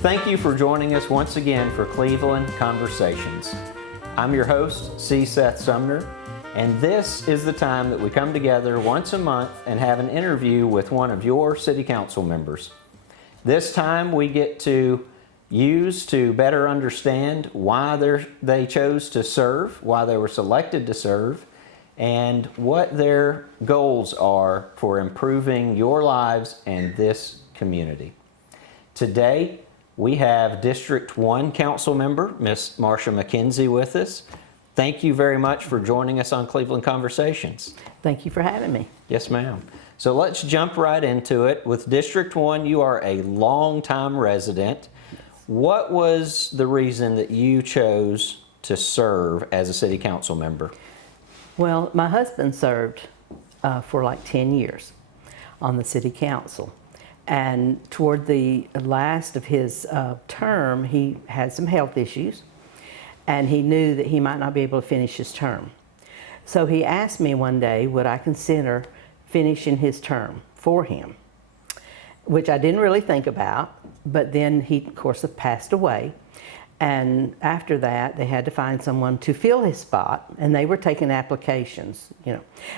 Thank you for joining us once again for Cleveland Conversations. I'm your host, C. Seth Sumner, and this is the time that we come together once a month and have an interview with one of your city council members. This time we get to use to better understand why they chose to serve, why they were selected to serve, and what their goals are for improving your lives and this community. Today, we have District 1 Council Member, Miss Marsha McKenzie with us. Thank you very much for joining us on Cleveland Conversations. Thank you for having me. Yes, ma'am. So let's jump right into it. With District 1, you are a longtime resident. What was the reason that you chose to serve as a city council member? Well, my husband served for like 10 years on the city council. And toward the last of his term, he had some health issues, and he knew that he might not be able to finish his term. So he asked me one day, would I consider finishing his term for him, which I didn't really think about, but then he, of course, passed away. And after that, they had to find someone to fill his spot, and they were taking applications,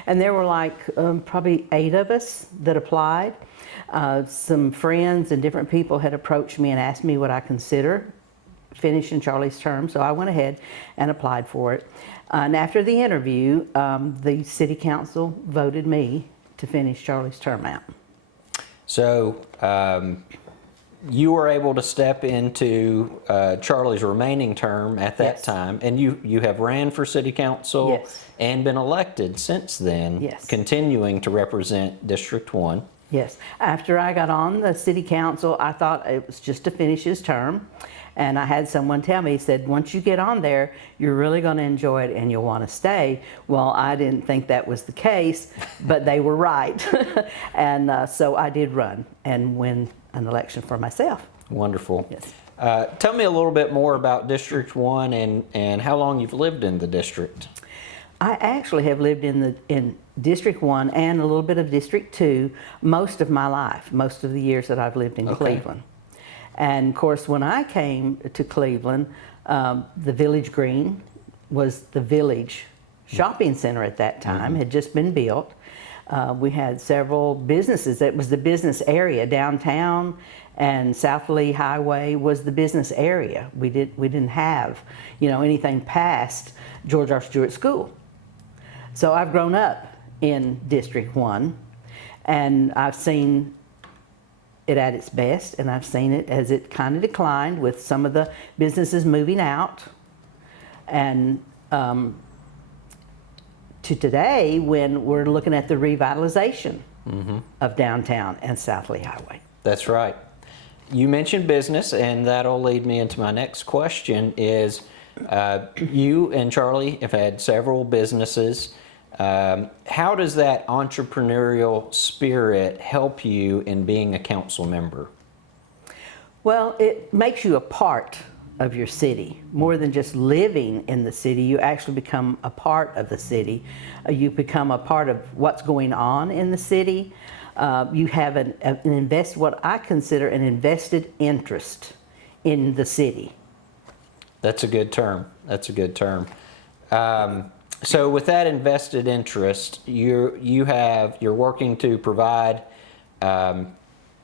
And there were like probably 8 of us that applied. Some friends and different people had approached me and asked me would I consider finishing Charlie's term, so I went ahead and applied for it. And after the interview, the city council voted me to finish Charlie's term out. So you were able to step into Charlie's remaining term at that Yes. time, and you have ran for city council Yes. and been elected since then, Yes. continuing to represent District 1. Yes. After I got on the city council, I thought it was just to finish his term. And I had someone tell me, he said, once you get on there, you're really going to enjoy it and you'll want to stay. Well, I didn't think that was the case, but they were right. And so I did run and win an election for myself. Wonderful. Yes. Tell me a little bit more about District 1 and how long you've lived in the district. I actually have lived in District 1 and a little bit of District 2 most of my life, most of the years that I've lived in Cleveland. And of course, when I came to Cleveland, the Village Green was the village shopping center at that time, had just been built. We had several businesses. It was the business area. Downtown and South Lee Highway was the business area. We didn't have, anything past George R. Stewart School. So I've grown up in District 1, and I've seen it at its best, and I've seen it as it kind of declined with some of the businesses moving out. And to today, when we're looking at the revitalization of downtown and South Lee Highway. That's right. You mentioned business, and that'll lead me into my next question is, you and Charlie have had several businesses. How does that entrepreneurial spirit help you in being a council member? Well, it makes you a part of your city. More than just living in the city, you actually become a part of the city. You become a part of what's going on in the city. You have what I consider an invested interest in the city. That's a good term. That's a good term. So with that invested interest, you're working to provide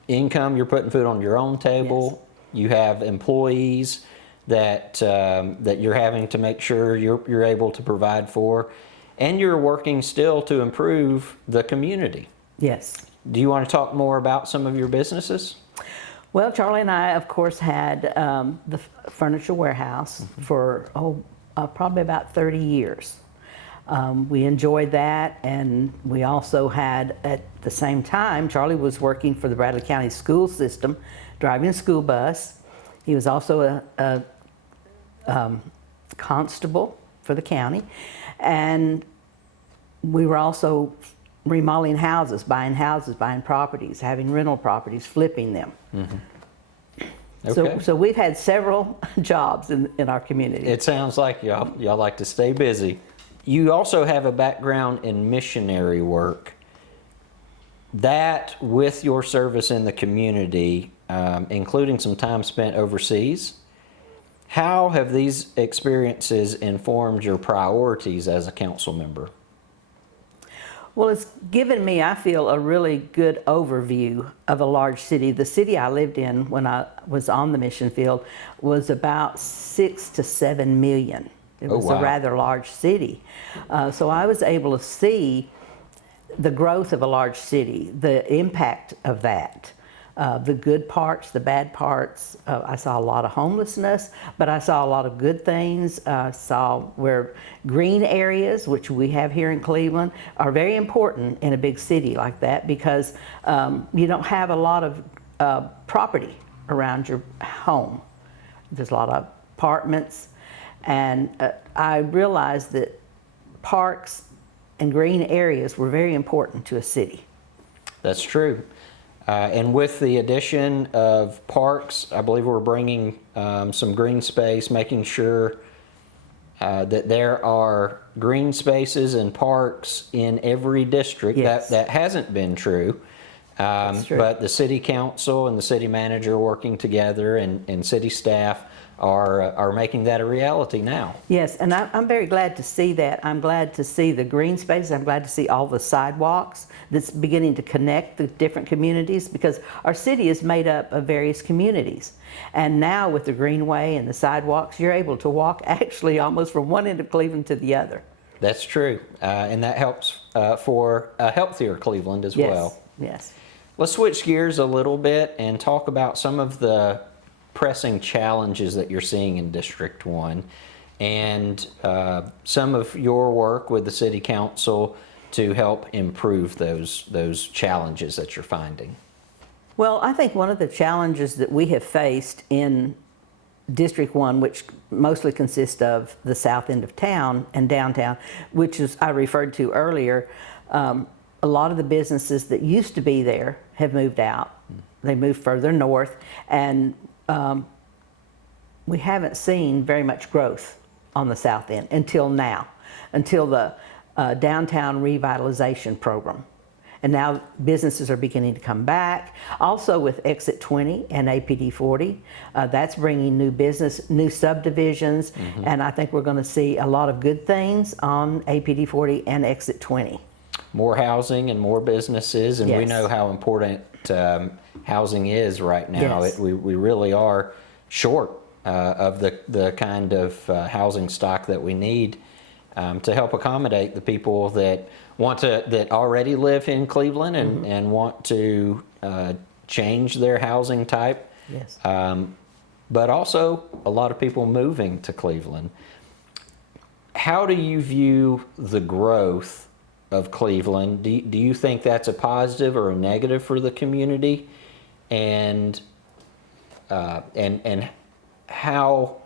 income. You're putting food on your own table. Yes. You have employees that you're having to make sure you're able to provide for, and you're working still to improve the community. Yes. Do you want to talk more about some of your businesses? Well, Charlie and I, of course, had the furniture warehouse for probably about 30 years. We enjoyed that, and we also had, at the same time, Charlie was working for the Bradley County school system, driving a school bus. He was also a constable for the county, and we were also remodeling houses, buying properties, having rental properties, flipping them. Okay. So we've had several jobs in our community. It sounds like y'all like to stay busy. You also have a background in missionary work. That, with your service in the community, including some time spent overseas. How have these experiences informed your priorities as a council member? Well, it's given me, I feel, a really good overview of a large city. The city I lived in when I was on the mission field was about 6 to 7 million. It was wow. a rather large city. So I was able to see the growth of a large city, the impact of that. The good parts, the bad parts. I saw a lot of homelessness, but I saw a lot of good things. I saw where green areas, which we have here in Cleveland, are very important in a big city like that because you don't have a lot of property around your home. There's a lot of apartments, and I realized that parks and green areas were very important to a city. That's true. And with the addition of parks, I believe we're bringing some green space, making sure that there are green spaces and parks in every district. Yes. That hasn't been true. True. But the city council and the city manager working together and city staff are making that a reality now. Yes, and I'm very glad to see that. I'm glad to see the green spaces. I'm glad to see all the sidewalks that's beginning to connect the different communities because our city is made up of various communities. And now with the greenway and the sidewalks, you're able to walk actually almost from one end of Cleveland to the other. That's true. And that helps for a healthier Cleveland as Yes. well. Yes. Let's switch gears a little bit and talk about some of the pressing challenges that you're seeing in District 1 and some of your work with the City Council to help improve those challenges that you're finding. Well, I think one of the challenges that we have faced in District 1, which mostly consists of the south end of town and downtown, which is I referred to earlier, a lot of the businesses that used to be there have moved out. They moved further north, and we haven't seen very much growth on the south end until now, until the downtown revitalization program. And now businesses are beginning to come back. Also with Exit 20 and APD 40, that's bringing new business, new subdivisions, and I think we're going to see a lot of good things on APD 40 and Exit 20. More housing and more businesses, and we Yes. know how important housing is right now. Yes. We really are short of the kind of housing stock that we need to help accommodate the people that already live in Cleveland and want to change their housing type. Yes. But also a lot of people moving to Cleveland. How do you view the growth of Cleveland? Do you think that's a positive or a negative for the community? And how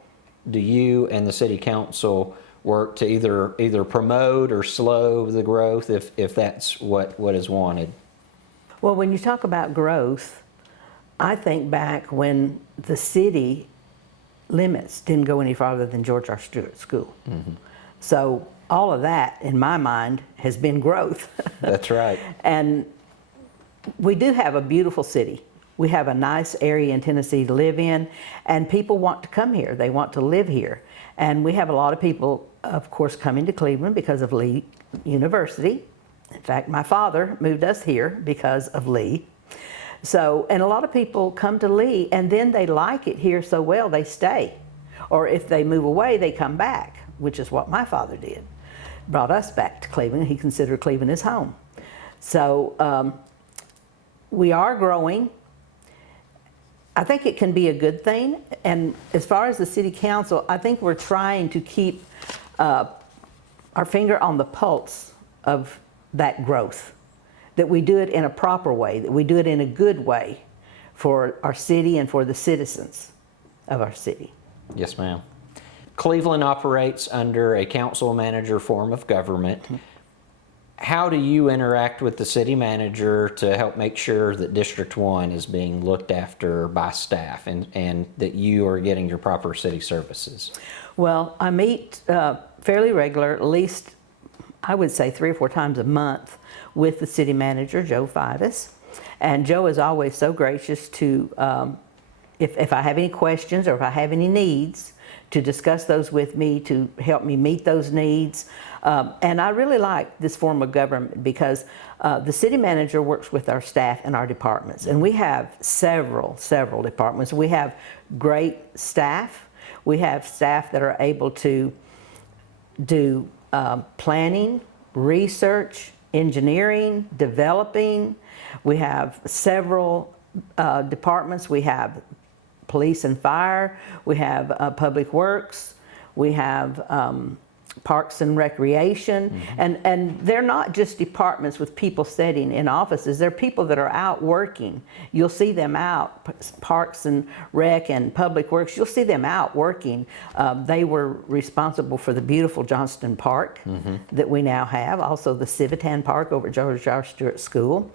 do you and the City Council work to either promote or slow the growth if that's what is wanted? Well, when you talk about growth, I think back when the city limits didn't go any farther than George R. Stewart School. So all of that, in my mind, has been growth. That's right. And we do have a beautiful city. We have a nice area in Tennessee to live in, and people want to come here. They want to live here. And we have a lot of people, of course, coming to Cleveland because of Lee University. In fact, my father moved us here because of Lee. So, and a lot of people come to Lee, and then they like it here so well, they stay. Or if they move away, they come back, which is what my father did. Brought us back to Cleveland. He considered Cleveland his home. So we are growing. I think it can be a good thing. And as far as the City Council, I think we're trying to keep our finger on the pulse of that growth, that we do it in a proper way, that we do it in a good way for our city and for the citizens of our city. Yes, ma'am. Cleveland operates under a council manager form of government. How do you interact with the city manager to help make sure that District 1 is being looked after by staff and that you are getting your proper city services? Well, I meet fairly regular, at least I would say 3 or 4 times a month with the city manager, Joe Fivas. And Joe is always so gracious to, if I have any questions or if I have any needs, to discuss those with me, to help me meet those needs. And I really like this form of government because the city manager works with our staff and our departments. And we have several departments. We have great staff. We have staff that are able to do planning, research, engineering, developing. We have several departments. We have police and fire, we have public works, we have parks and recreation, and they're not just departments with people sitting in offices, they're people that are out working. You'll see them out, parks and rec and public works, you'll see them out working. They were responsible for the beautiful Johnston Park that we now have, also the Civitan Park over at George R. Stewart School.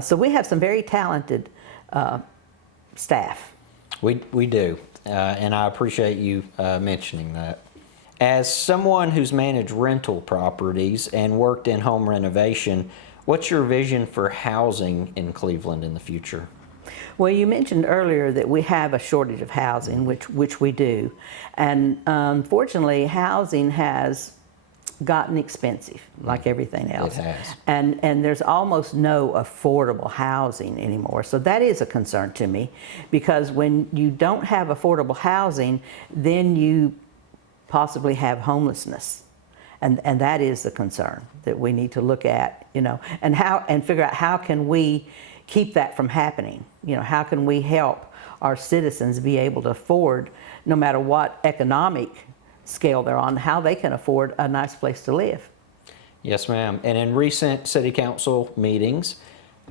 So we have some very talented staff. We do, and I appreciate you mentioning that. As someone who's managed rental properties and worked in home renovation, what's your vision for housing in Cleveland in the future? Well, you mentioned earlier that we have a shortage of housing, which we do. And unfortunately, housing has gotten expensive, like everything else. It has. And there's almost no affordable housing anymore. So that is a concern to me, because when you don't have affordable housing, then you possibly have homelessness. And that is the concern that we need to look at, and figure out how can we keep that from happening. How can we help our citizens be able to afford, no matter what economic scale they're on, how they can afford a nice place to live. Yes, ma'am. And in recent city council meetings,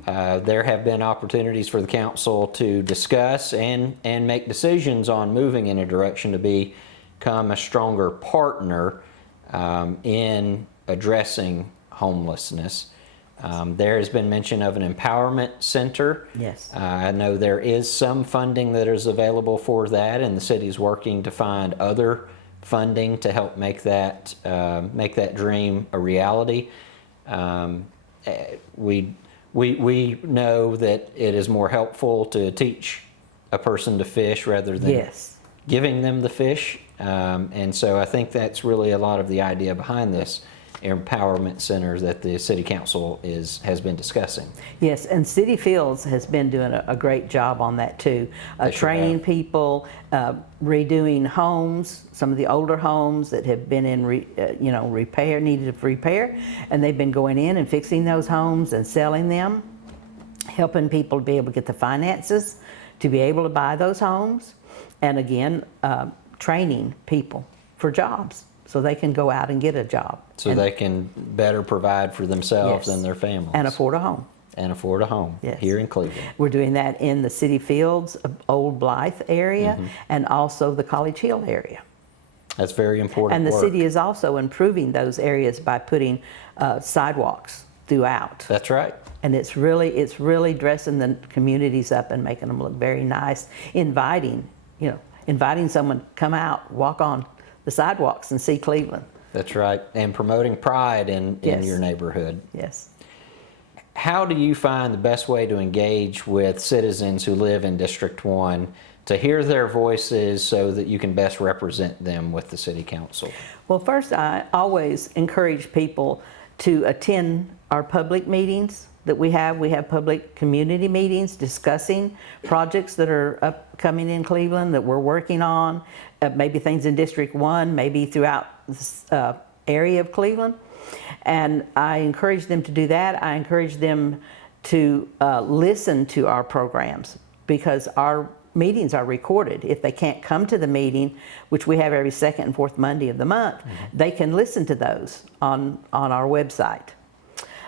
there have been opportunities for the council to discuss and make decisions on moving in a direction to become a stronger partner in addressing homelessness. There has been mention of an empowerment center. Yes. I know there is some funding that is available for that, and the city is working to find other funding to help make that dream a reality. We know that it is more helpful to teach a person to fish rather than Yes. giving them the fish, and so I think that's really a lot of the idea behind this empowerment center that the city council has been discussing. Yes, and City Fields has been doing a great job on that too. Training people, redoing homes, some of the older homes that have been in repair, needed repair, and they've been going in and fixing those homes and selling them, helping people to be able to get the finances to be able to buy those homes, and again, training people for jobs so they can go out and get a job. So they can better provide for themselves and their families. And afford a home. And afford a home here in Cleveland. We're doing that in the City Fields, Old Blythe area, and also the College Hill area. That's very important And the work. city is also improving those areas by putting sidewalks throughout. That's right. And it's really dressing the communities up and making them look very nice, inviting someone to come out, walk on the sidewalks and see Cleveland. That's right. And promoting pride in your neighborhood. Yes. How do you find the best way to engage with citizens who live in District 1 to hear their voices so that you can best represent them with the City Council? Well, first, I always encourage people to attend our public meetings that we have. We have public community meetings discussing projects that are upcoming in Cleveland that we're working on, maybe things in District 1, maybe throughout this area of Cleveland. And I encourage them to do that. I encourage them to listen to our programs, because our meetings are recorded. If they can't come to the meeting, which we have every second and fourth Monday of the month, they can listen to those on our website.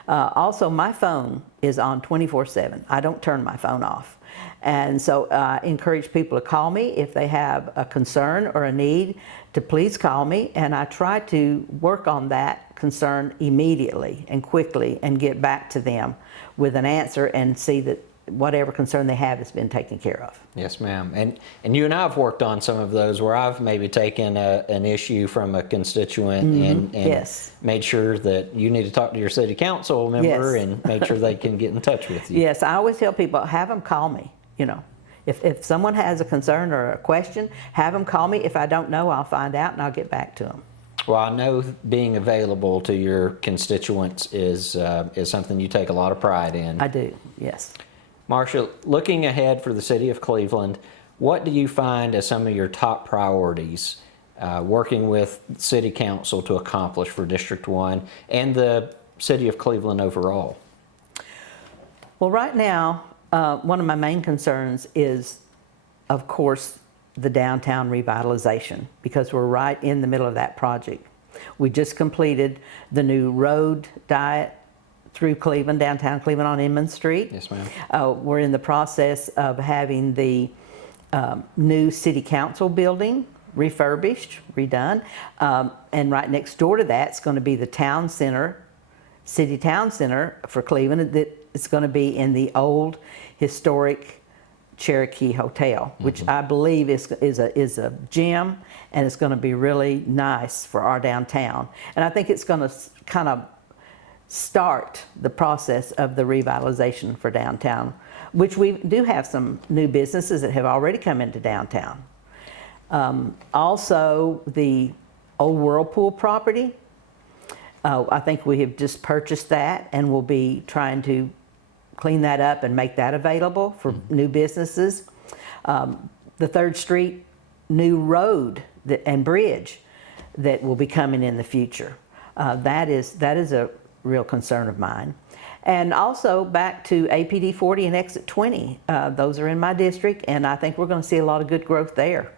Also, my phone is on 24/7. I don't turn my phone off. And so I encourage people to call me if they have a concern or a need, to please call me, and I try to work on that concern immediately and quickly and get back to them with an answer and see that whatever concern they have has been taken care of. Yes, ma'am. And you and I have worked on some of those where I've maybe taken an issue from a constituent and Yes. made sure that you need to talk to your city council member Yes. and make sure they can get in touch with you. Yes, I always tell people, have them call me, you know. If someone has a concern or a question, have them call me. If I don't know, I'll find out and I'll get back to them. Well, I know being available to your constituents is something you take a lot of pride in. I do, yes. Marsha, looking ahead for the city of Cleveland, what do you find as some of your top priorities working with City Council to accomplish for District 1 and the city of Cleveland overall? Well, right now, one of my main concerns is, of course, the downtown revitalization, because we're right in the middle of that project. We just completed the new road diet through Cleveland, downtown Cleveland on Inman Street. Yes, ma'am. We're in the process of having the new city council building refurbished, redone, and right next door to that is going to be the town center, city town center for Cleveland. That it's going to be in the old historic Cherokee Hotel, which I believe is a gem, and it's going to be really nice for our downtown. And I think it's going to kind of start the process of the revitalization for downtown, which we do have some new businesses that have already come into downtown. Also, the old Whirlpool property, I think we have just purchased that, and we'll be trying to clean that up and make that available for new businesses. The 3rd Street new road and bridge that will be coming in the future. That is a real concern of mine. And also back to APD 40 and Exit 20. Those are in my district, and I think we're going to see a lot of good growth there.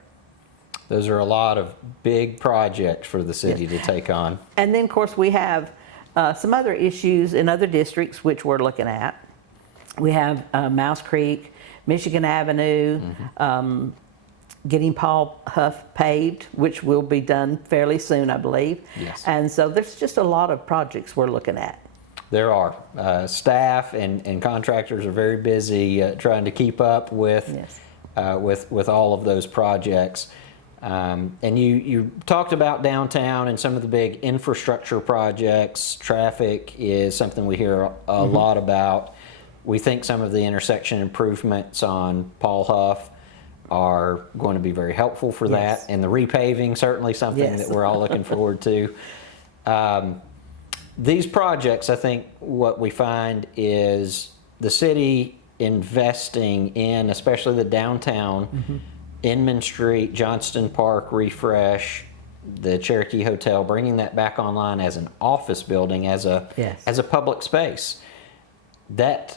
Those are a lot of big projects for the city to take on. And then, of course, we have some other issues in other districts which we're looking at. We have Mouse Creek, Michigan Avenue, getting Paul Huff paved, which will be done fairly soon, I believe. Yes. And so there's just a lot of projects we're looking at. There are. Staff and contractors are very busy trying to keep up with, with all of those projects. And you talked about downtown and some of the big infrastructure projects. Traffic is something we hear a lot about. We think some of the intersection improvements on Paul Huff are going to be very helpful for that. And the repaving, certainly something that we're all looking forward to. These projects, I think what we find is the city investing in, especially the downtown, Inman Street, Johnston Park refresh, the Cherokee Hotel, bringing that back online as an office building, as a public space. That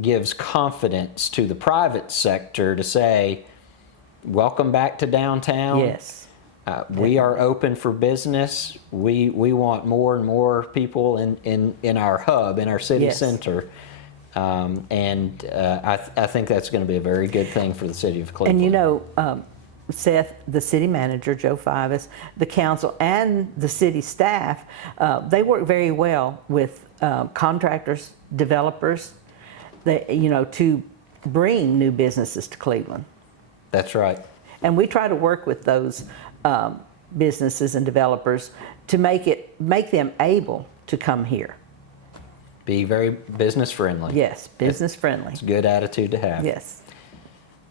gives confidence to the private sector to say, welcome back to downtown. Yes. We are open for business. We want more and more people in our hub, in our city center. I think that's going to be a very good thing for the city of Cleveland. And you know, Seth, the city manager, Joe Fivas, the council, and the city staff, they work very well with contractors, developers, to bring new businesses to Cleveland. That's right. And we try to work with those businesses and developers to make them able to come here. Be very business friendly. Yes, business friendly. It's a good attitude to have. Yes.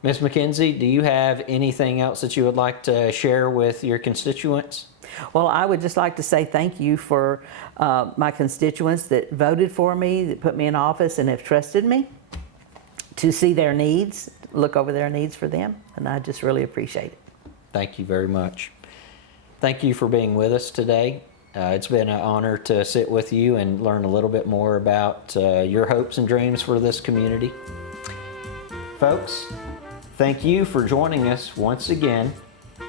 Ms. McKenzie, do you have anything else that you would like to share with your constituents? Well, I would just like to say thank you for my constituents that voted for me, that put me in office and have trusted me to see their needs, look over their needs for them, and I just really appreciate it. Thank you very much. Thank you for being with us today. It's been an honor to sit with you and learn a little bit more about your hopes and dreams for this community. Folks, thank you for joining us once again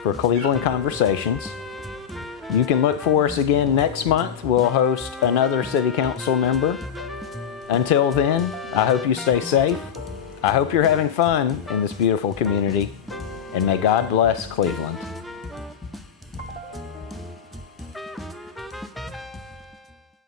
for Cleveland Conversations. You can look for us again next month. We'll host another City Council member. Until then, I hope you stay safe. I hope you're having fun in this beautiful community. And may God bless Cleveland.